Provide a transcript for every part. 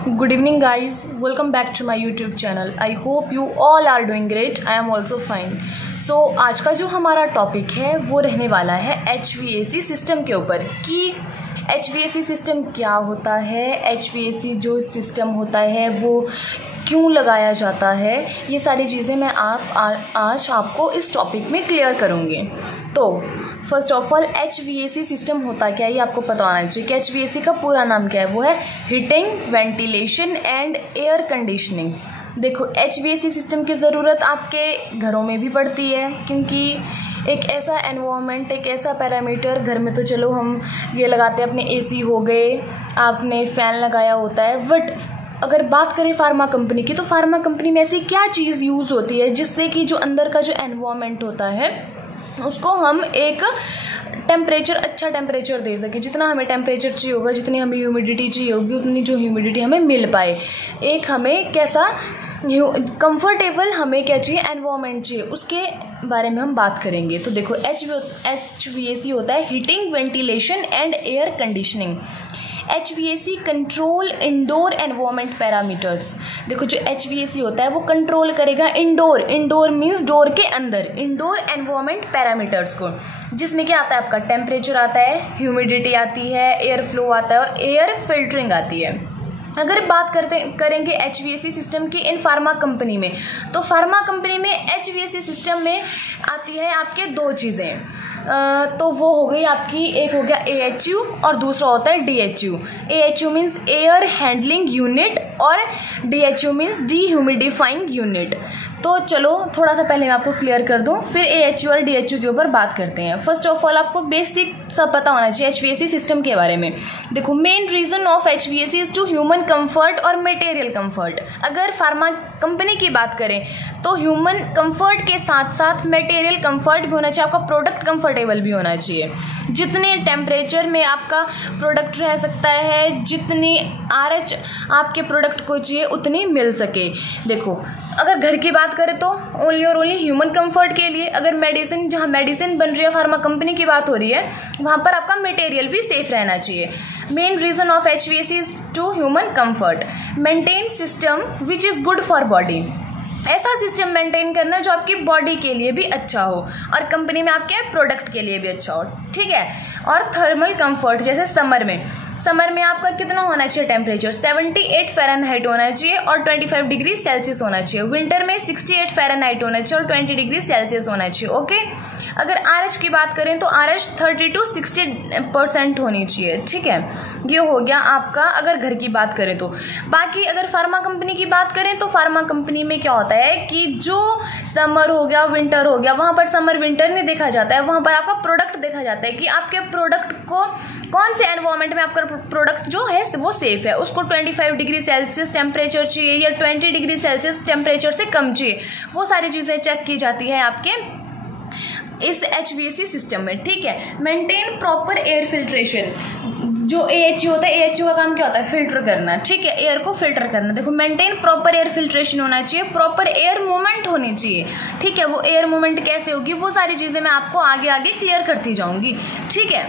Good evening guys, welcome back to my YouTube channel. I hope you all are doing great. I am also fine. So आज का जो हमारा topic है वो रहने वाला है HVAC सिस्टम के ऊपर कि HVAC सिस्टम क्या होता है, HVAC जो सिस्टम होता है वो क्यों लगाया जाता है, ये सारी चीज़ें मैं आज आपको इस टॉपिक में क्लियर करूँगी। तो first of all HVAC system होता क्या है ये आपको पता होना चाहिए कि HVAC का पूरा नाम क्या है। वो है heating, ventilation and air conditioning. देखो HVAC सिस्टम की ज़रूरत आपके घरों में भी पड़ती है क्योंकि एक ऐसा एनवायरनमेंट, एक ऐसा पैरामीटर, घर में तो चलो हम ये लगाते हैं, अपने AC हो गए, आपने फ़ैन लगाया होता है, बट अगर बात करें फार्मा कंपनी की तो फार्मा कंपनी में ऐसी क्या चीज़ यूज़ होती है जिससे कि जो अंदर का जो एनवायरनमेंट होता है उसको हम एक टेम्परेचर, अच्छा टेम्परेचर दे सके। जितना हमें टेम्परेचर चाहिए होगा, जितनी हमें ह्यूमिडिटी चाहिए होगी, उतनी जो ह्यूमिडिटी हमें मिल पाए, एक हमें कैसा कंफर्टेबल हमें क्या चाहिए, एनवायरनमेंट चाहिए, उसके बारे में हम बात करेंगे। तो देखो HVAC होता है heating, ventilation and air conditioning. HVAC control indoor environment parameters. देखो जो HVAC होता है वो कंट्रोल करेगा इंडोर मीन्स डोर के अंदर, इंडोर एनवायरनमेंट पैरामीटर्स को, जिसमें क्या आता है, आपका टेम्परेचर आता है, ह्यूमिडिटी आती है, एयर फ्लो आता है और एयर फिल्टरिंग आती है। अगर बात करेंगे HVAC सिस्टम की इन फार्मा कंपनी में, तो फार्मा कंपनी में HVAC सिस्टम में आती है आपके दो चीज़ें। तो वो हो गई आपकी, एक हो गया AHU और दूसरा होता है DHU। AHU means air handling unit और DHU मीन्स डीह्यूमिडिफाइंग यूनिट। तो चलो थोड़ा सा पहले मैं आपको क्लियर कर दूं, फिर AHU और DHU के ऊपर बात करते हैं। फर्स्ट ऑफ ऑल आपको बेसिक सब पता होना चाहिए HVAC सिस्टम के बारे में। देखो main reason of HVAC is to human comfort और मटेरियल कंफर्ट। अगर फार्मा कंपनी की बात करें तो ह्यूमन कंफर्ट के साथ साथ मटेरियल कंफर्ट भी होना चाहिए, आपका प्रोडक्ट कंफर्टेबल भी होना चाहिए। जितने टेम्परेचर में आपका प्रोडक्ट रह सकता है, जितनी RH आपके प्रोडक्ट को चाहिए उतनी मिल सके। देखो अगर घर की बात करें तो ओनली और ओनली ह्यूमन कंफर्ट के लिए, अगर मेडिसिन, जहाँ मेडिसिन बन रही है, फार्मा कंपनी की बात हो रही है, वहाँ पर आपका मटेरियल भी सेफ रहना चाहिए। Main reason of HVAC is to human comfort. Maintain system which is good for body. ऐसा सिस्टम मेंटेन करना जो आपकी बॉडी के लिए भी अच्छा हो और कंपनी में आपके प्रोडक्ट के लिए भी अच्छा हो, ठीक है। और थर्मल कंफर्ट, जैसे समर में आपका कितना होना चाहिए टेम्परेचर, 78 फ़ारेनहाइट होना चाहिए और 25 डिग्री सेल्सियस होना चाहिए। विंटर में 68 फ़ारेनहाइट होना चाहिए और 20 डिग्री सेल्सियस होना चाहिए, ओके। अगर RH की बात करें तो RH 30 to 60% होनी चाहिए, ठीक है। ये हो गया आपका अगर घर की बात करें तो। बाकी अगर फार्मा कंपनी की बात करें तो फार्मा कंपनी में क्या होता है कि जो समर हो गया, विंटर हो गया, वहाँ पर समर विंटर नहीं देखा जाता है, वहाँ पर आपका प्रोडक्ट देखा जाता है कि आपके प्रोडक्ट को कौन से एनवायरनमेंट में आपका प्रोडक्ट जो है वो सेफ है। उसको 25 डिग्री सेल्सियस टेम्परेचर चाहिए या 20 डिग्री सेल्सियस टेम्परेचर से कम चाहिए, वो सारी चीज़ें चेक की जाती है आपके इस HVAC सिस्टम में, ठीक है। Maintain proper air filtration. जो AHU होता है, AHU का काम क्या होता है, फिल्टर करना, ठीक है, एयर को फिल्टर करना। देखो मेंटेन प्रॉपर एयर फिल्ट्रेशन होना चाहिए, प्रॉपर एयर मूवमेंट होनी चाहिए, ठीक है। वो एयर मूवमेंट कैसे होगी वो सारी चीज़ें मैं आपको आगे क्लियर करती जाऊंगी, ठीक है।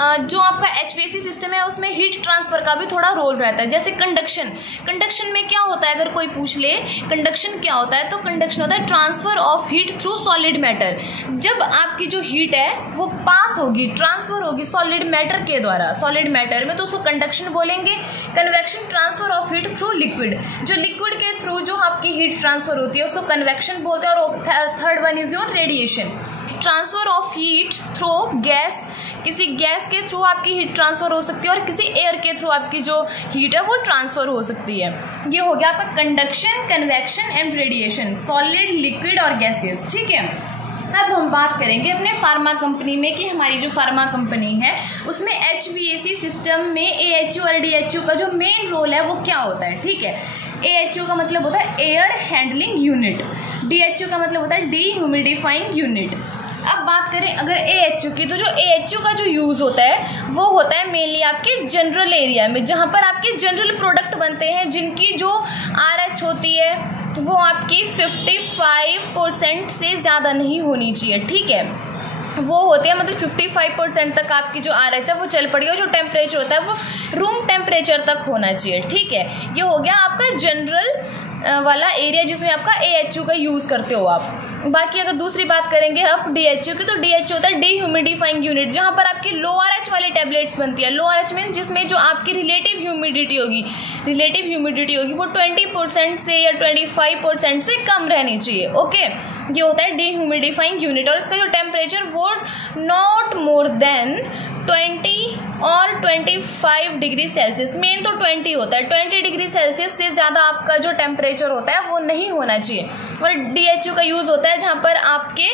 जो आपका HVAC सिस्टम है उसमें हीट ट्रांसफर का भी थोड़ा रोल रहता है। जैसे कंडक्शन में क्या होता है, अगर कोई पूछ ले कंडक्शन क्या होता है, तो कंडक्शन होता है transfer of heat through solid matter. जब आपकी जो हीट है वो पास होगी, ट्रांसफर होगी सॉलिड मैटर के द्वारा, सॉलिड मैटर में, तो उसको कंडक्शन बोलेंगे। Convection, transfer of heat through liquid. जो लिक्विड के थ्रू जो आपकी हीट ट्रांसफर होती है उसको कन्वेक्शन बोलते हैं। और third one is your radiation, transfer of heat through gas. किसी गैस के थ्रू आपकी हीट ट्रांसफर हो सकती है और किसी एयर के थ्रू आपकी जो हीट है वो ट्रांसफर हो सकती है। ये हो गया आपका conduction, convection and radiation, solid, liquid और गैसेस, ठीक है। अब हम बात करेंगे अपने फार्मा कंपनी में कि हमारी जो फार्मा कंपनी है उसमें HVAC सिस्टम में AHU और DHU का जो मेन रोल है वो क्या होता है, ठीक है। AHU का मतलब होता है एयर हैंडलिंग यूनिट, DHU का मतलब होता है डीह्यूमिडिफाइंग यूनिट। अब बात करें अगर AHU की, तो जो AHU का जो यूज़ होता है वो होता है मेनली आपके जनरल एरिया में, जहाँ पर आपके जनरल प्रोडक्ट बनते हैं जिनकी जो RH होती है वो आपकी 55% से ज़्यादा नहीं होनी चाहिए, ठीक है। वो होते हैं, मतलब 55% तक आपकी जो RH है वो चल पड़ी है। जो टेम्परेचर होता है वो रूम टेम्परेचर तक होना चाहिए, ठीक है। ये हो गया आपका जनरल वाला एरिया जिसमें आपका AHU का यूज़ करते हो आप। बाकी अगर दूसरी बात करेंगे आप DHU की, तो DHU होता है डीह्यूमिडिफाइंग यूनिट, जहाँ पर आपकी लो RH वाली टैबलेट्स बनती है। लो RH मीन जिसमें जो आपकी रिलेटिव ह्यूमिडिटी होगी वो 20% से या 25% से कम रहनी चाहिए, ओके। ये होता है डीह्यूमिडिफाइंग यूनिट, और इसका जो टेम्परेचर वो नॉट मोर देन 20 और 25 डिग्री सेल्सियस, मेन तो 20 होता है। 20 डिग्री सेल्सियस से ज़्यादा आपका जो टेम्परेचर होता है वो नहीं होना चाहिए। और DHU का यूज़ होता है जहाँ पर आपके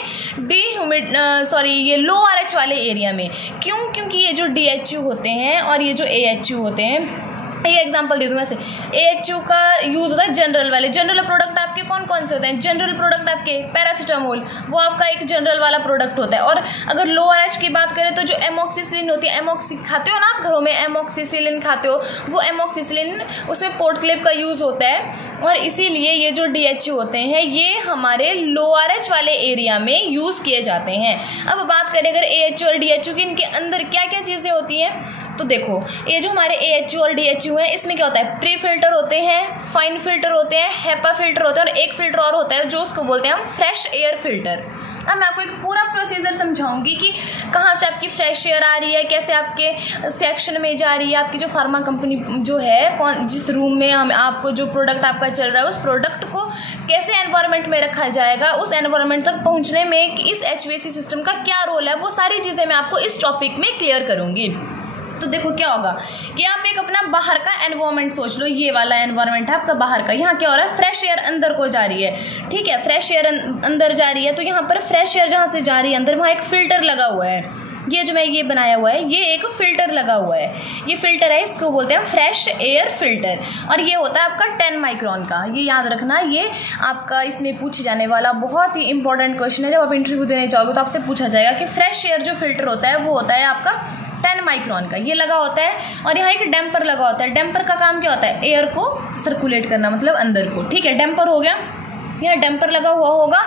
ये लो RH वाले एरिया में। क्योंकि ये जो DHU होते हैं और ये जो AHU होते हैं, ये एग्जांपल दे दूं वैसे, AHU का यूज़ होता है जनरल वाले। जनरल प्रोडक्ट आपके कौन कौन से होते हैं? जनरल प्रोडक्ट आपके पैरासीटामोल, वो आपका एक जनरल वाला प्रोडक्ट होता है। और अगर लो RH की बात करें तो जो एमोक्सिसिलिन होती है, एमोक्सी खाते हो ना आप घरों में, एमोक्सिसिलिन खाते हो, वो एमोक्सिसिलिन उसमें पोर्टक्लिप का यूज़ होता है। और इसीलिए ये जो DHU होते हैं ये हमारे लो RH वाले एरिया में यूज़ किए जाते हैं। अब बात करें अगर AHU और DHU की, इनके अंदर क्या क्या चीज़ें होती हैं, तो देखो ये जो हमारे AHU और DHU है, इसमें क्या होता है, प्री फिल्टर होते हैं, फाइन फिल्टर होते हैं, हेपा फिल्टर होते हैं, और एक फिल्टर और होता है जो उसको बोलते हैं हम फ्रेश एयर फिल्टर। अब मैं आपको एक पूरा प्रोसीजर समझाऊंगी कि कहाँ से आपकी फ्रेश एयर आ रही है, कैसे आपके सेक्शन में जा रही है, आपकी जो फार्मा कंपनी जो है, जिस रूम में हम आपको जो प्रोडक्ट आपका चल रहा है उस प्रोडक्ट को कैसे एनवायरनमेंट में रखा जाएगा, उस एनवायरनमेंट तक पहुँचने में इस HVAC सिस्टम का क्या रोल है, वो सारी चीज़ें मैं आपको इस टॉपिक में क्लियर करूँगी। तो देखो क्या होगा कि आप एक अपना बाहर का एनवायरनमेंट सोच लो, ये वाला एनवायरनमेंट है आपका बाहर का। यहाँ क्या हो रहा है, फ्रेश एयर अंदर को जा रही है, ठीक है, फ्रेश एयर अंदर जा रही है। तो यहाँ पर फ्रेश एयर जहाँ से जा रही है अंदर, वहाँ एक फिल्टर लगा हुआ है। ये जो मैं ये बनाया हुआ है, ये एक फिल्टर लगा हुआ है, ये फिल्टर है, इसको बोलते हैं फ्रेश एयर फिल्टर। और ये होता है आपका 10 माइक्रोन का, ये याद रखना। ये आपका इसमें पूछे जाने वाला बहुत ही इंपॉर्टेंट क्वेश्चन है। जब आप इंटरव्यू देने जाओगे तो आपसे पूछा जाएगा कि फ्रेश एयर जो फिल्टर होता है वो होता है आपका 10 माइक्रोन का, ये लगा होता है। और यहाँ एक डैम्पर लगा होता है। डैम्पर का काम क्या होता है, एयर को सर्कुलेट करना, मतलब अंदर को, ठीक है। डैम्पर हो गया, यहाँ डैम्पर लगा हुआ होगा।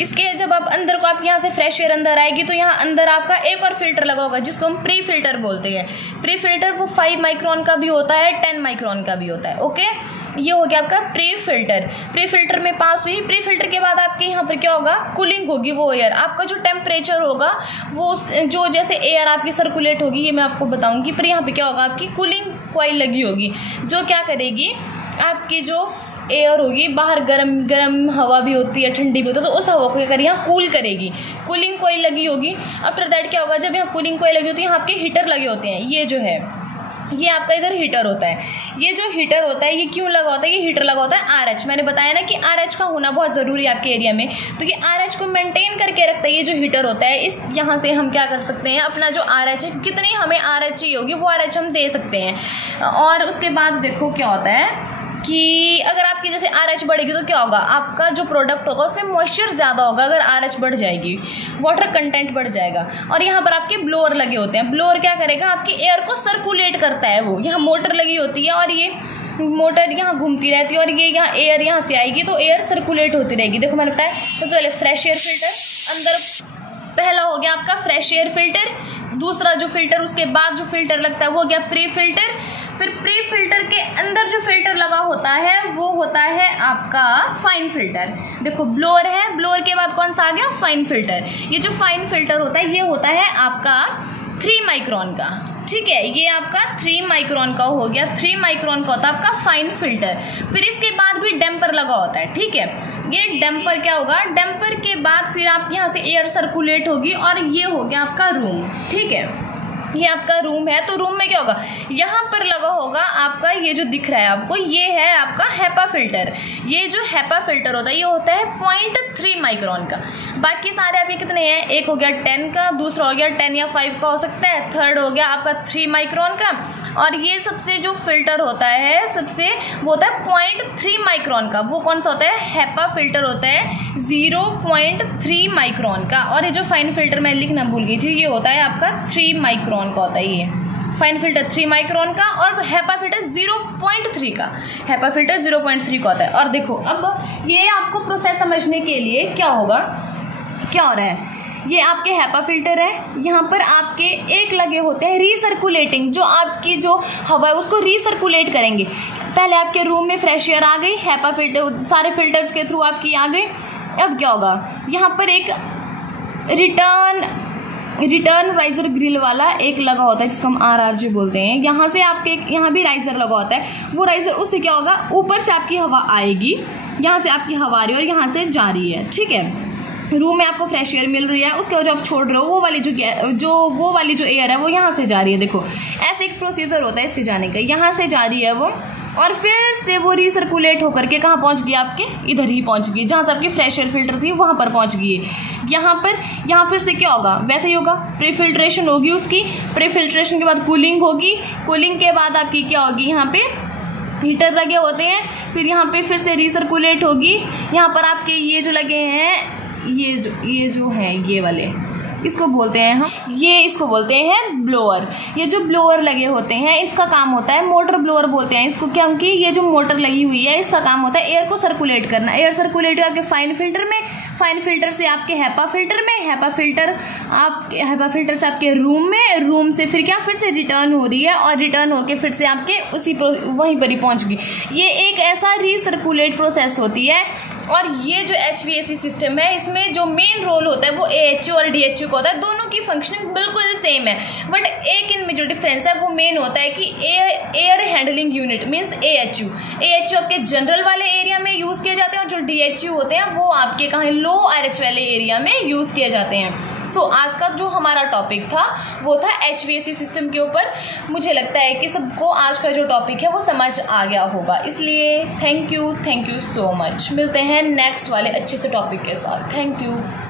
इसके जब आप अंदर को, आप यहाँ से फ्रेश एयर अंदर आएगी तो यहाँ अंदर आपका एक और फिल्टर लगा होगा जिसको हम प्री फिल्टर बोलते हैं। प्री फिल्टर वो 5 माइक्रोन का भी होता है, 10 माइक्रोन का भी होता है, ओके। ये हो गया आपका प्री फिल्टर। प्री फिल्टर में पास हुई। प्री फिल्टर के बाद आपके यहाँ पर क्या होगा, कूलिंग होगी। वो एयर आपका जो टेम्परेचर होगा वो जो जैसे एयर आपकी सर्कुलेट होगी, ये मैं आपको बताऊंगी। पर यहाँ पे क्या होगा, आपकी कूलिंग कॉइल लगी होगी जो क्या करेगी, आपकी जो एयर होगी बाहर गर्म हवा भी होती है, ठंडी भी होती है, तो उस हवा को क्या करेगी, यहाँ कूल करेगी। कूलिंग कॉइल लगी होगी। आफ्टर दैट क्या होगा, जब यहाँ कूलिंग कॉइल लगी होती है, यहाँ आपके हीटर लगे होते हैं। ये जो है, ये आपका इधर हीटर होता है। ये जो हीटर होता है ये क्यों लगा होता है, ये हीटर लगा होता है RH। मैंने बताया ना कि RH का होना बहुत ज़रूरी है आपके एरिया में। तो ये RH को मेंटेन करके रखता है। ये जो हीटर होता है, इस यहाँ से हम क्या कर सकते हैं, अपना जो RH है, कितनी हमें RH चाहिए होगी वो RH हम दे सकते हैं। और उसके बाद देखो क्या होता है कि अगर आपकी जैसे RH बढ़ेगी तो क्या होगा, आपका जो प्रोडक्ट होगा उसमें मॉइस्चर ज़्यादा होगा। अगर RH बढ़ जाएगी, वाटर कंटेंट बढ़ जाएगा। और यहाँ पर आपके ब्लोअर लगे होते हैं। ब्लोअर क्या करेगा, आपकी एयर को सर्कुलेट करता है। वो यहाँ मोटर लगी होती है और ये मोटर यहाँ घूमती रहती है और ये यहाँ एयर यहाँ से आएगी तो एयर सर्कुलेट होती रहेगी। देखो मैंने बताया सबसे पहले फ्रेश एयर फिल्टर अंदर, पहला हो गया आपका फ्रेश एयर फिल्टर। दूसरा जो फिल्टर, उसके बाद जो फिल्टर लगता है वो हो गया प्री फिल्टर। फिर प्री फिल्टर के अंदर जो फिल्टर लगा होता है वो होता है आपका फाइन फिल्टर। देखो ब्लोअर है, ब्लोअर के बाद कौन सा आ गया, फाइन फिल्टर। ये जो फाइन फिल्टर होता है ये होता है आपका 3 माइक्रोन का, ठीक है। ये आपका 3 माइक्रोन का हो गया। 3 माइक्रोन का होता है आपका फाइन फिल्टर। फिर इसके बाद भी डैम्पर लगा होता है, ठीक है। ये डैम्पर क्या होगा, डैम्पर के बाद फिर आप यहाँ से एयर सर्कुलेट होगी और ये हो गया आपका रूम, ठीक है। ये आपका रूम है। तो रूम में क्या होगा, यहाँ पर लगा होगा आपका, ये जो दिख रहा है आपको, ये है आपका हेपा फिल्टर। ये जो हेपा फिल्टर होता है ये होता है 0.3 माइक्रोन का। बाकी सारे आपके कितने हैं, एक हो गया 10 का, दूसरा हो गया 10 या 5 का हो सकता है, थर्ड हो गया आपका 3 माइक्रोन का। और ये सबसे जो फिल्टर होता है सबसे, वो होता है 0.3 माइक्रोन का। वो कौन सा होता है, हेपा फिल्टर होता है 0.3 माइक्रोन का। और ये जो फाइन फिल्टर मैं लिखना भूल गई थी, ये होता है आपका 3 माइक्रोन का होता है। ये फाइन फिल्टर 3 माइक्रोन का और हेपा फिल्टर 0.3 का। हेपा फिल्टर 0.3 का होता है। और देखो अब ये आपको प्रोसेस समझने के लिए क्या होगा, क्या हो रहा है, ये आपके हैपा फिल्टर है। यहाँ पर आपके एक लगे होते हैं रीसर्कुलेटिंग, जो आपकी जो हवा है उसको रीसर्कुलेट करेंगे। पहले आपके रूम में फ्रेश एयर आ गई, हैपा फिल्टर सारे फिल्टर्स के थ्रू आपकी आ गई। अब क्या होगा, यहाँ पर एक रिटर्न राइजर ग्रिल वाला एक लगा होता है जिसको हम RRG बोलते हैं। यहाँ से आपके यहाँ भी राइजर लगा होता है। वो राइजर उससे क्या होगा, ऊपर से आपकी हवा आएगी, यहाँ से आपकी हवा आ रही है और यहाँ से जा रही है, ठीक है। रूम में आपको फ्रेश एयर मिल रही है, उसके बाद जो आप छोड़ रहे हो वो वाली जो एयर है वो यहाँ से जा रही है। देखो ऐसे एक प्रोसीजर होता है इसके जाने का, यहाँ से जा रही है वो और फिर से वो रीसर्कुलेट होकर के कहाँ पहुँच गई, आपके इधर ही पहुँच गई, जहाँ से आपकी फ्रेश एयर फिल्टर थी वहाँ पर पहुँच गई। यहाँ फिर से क्या होगा, वैसे ही होगा, प्री फिल्ट्रेशन होगी उसकी। प्री फिल्ट्रेशन के बाद कूलिंग होगी, कूलिंग के बाद आपकी क्या होगी, यहाँ पे हीटर लगे होते हैं, फिर यहाँ पे फिर से रीसर्कुलेट होगी। यहाँ पर आपके ये जो लगे हैं, ये जो है ये वाले, इसको बोलते हैं हम, इसको बोलते हैं ब्लोअर। ये जो ब्लोअर लगे होते हैं इसका काम होता है, मोटर ब्लोअर बोलते हैं इसको, क्योंकि ये जो मोटर लगी हुई है इसका काम होता है एयर को सर्कुलेट करना। एयर सर्कुलेट आपके फाइन फिल्टर में, फाइन फिल्टर से आपके हैपा फिल्टर में, हैपा फिल्टर से आपके रूम में, रूम से फिर से रिटर्न हो रही है और रिटर्न होके फिर से आपके वहीं पर ही पहुंच गई। ये एक ऐसा रीसर्कुलेट प्रोसेस होती है। और ये जो HVAC सिस्टम है इसमें जो मेन रोल होता है वो AHU और DHU का होता है। दोनों की फंक्शनिंग बिल्कुल सेम है, बट एक इनमें जो डिफरेंस है वो मेन होता है कि air handling unit means AHU आपके जनरल वाले एरिया में यूज किए जाते हैं और जो DHU होते हैं वो आपके कहीं लो RH वाले एरिया में यूज किए जाते हैं। सो आज का जो हमारा टॉपिक था वो था HVAC सिस्टम के ऊपर। मुझे लगता है कि सबको आज का जो टॉपिक है वो समझ आ गया होगा, इसलिए थैंक यू सो मच। मिलते हैं नेक्स्ट वाले अच्छे से टॉपिक के साथ। Thank you.